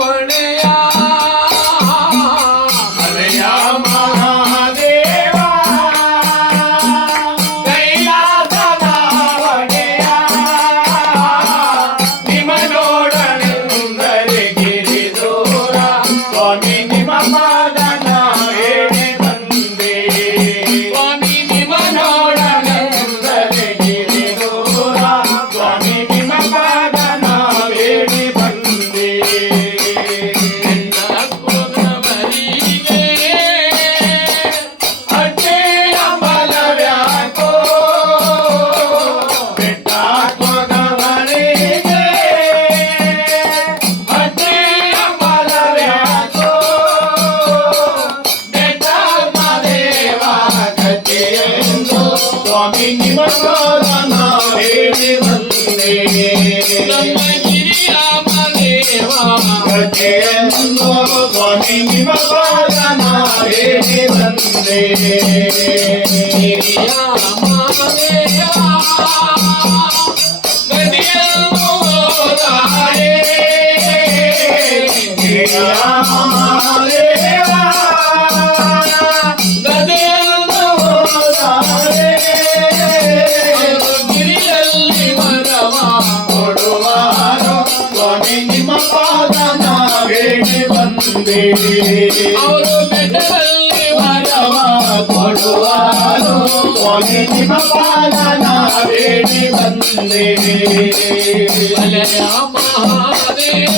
ಒಡೆಯ ಮಲಯ ಮಹಾದೇವ ಕೈಲಾಸದ ಒಡೆಯ ನಿಮ್ಮ ನೋಡಲೆಂದರೆ ಗಿರಿದೂರ ಸ್ವಾಮಿ ನಿಮ್ಮ ಪಾದನ ಹೇಳಿ ಬಂದೆ ಸ್ವಾಮಿ ನಿಮ್ಮ ನೋಡಲೆಂದರೆ ಗಿರಿದೂರ ಸ್ವಾಮಿ ನಿಮ್ಮ ಪಾದನ ಹೇಳಿ ಬಂದೆ ಕೊಗವರಿಗೆ ಅಜ್ಜೆಯ ಬಲವ್ಯಾಕೋ ಬೆಟ್ಟ ಕೊಗವರಿಗೆ ಅಜ್ಜೆಯ ಬಲವ್ಯಾಕೋ ಬೆಟ್ಟ ಮದೇವ ಗತಿಯೆಂದು ಸ್ವಾಮಿ ನಿಮ್ಮ ಪಾದನ ಹೇಳಿ ಬಂದೆ ಗಿರಿಯ ಮದೇವ ಗತಿಯೆಂದು ಸ್ವಾಮಿ ನಿಮ್ಮ ಪಾದನ ಹೇಳಿ ಬಂದೆ ಗಿರಿಯ ಮದೇವ ಗದಿಯನ್ನು ಹೋದಾರೆ ಗದೆಯನ್ನು ಗಿರಿಯಲ್ಲಿ ವರವ ಕೊಡುವಾರೋ ಸ್ವಾಮಿ ನಿಮ್ಮ ಪಾದನ ಬೇಡಿ ಬಂದೆ ಅವರು ಬೆಟ್ಟದಲ್ಲಿ ವರವ ಕೊಡುವಾರೋ ಸ್ವಾಮಿ ನಿಮ್ಮ ಪಾದನ ಬೇಡಿ ಬಂದೆ ಮಲಯ ಮಹಾದೇವ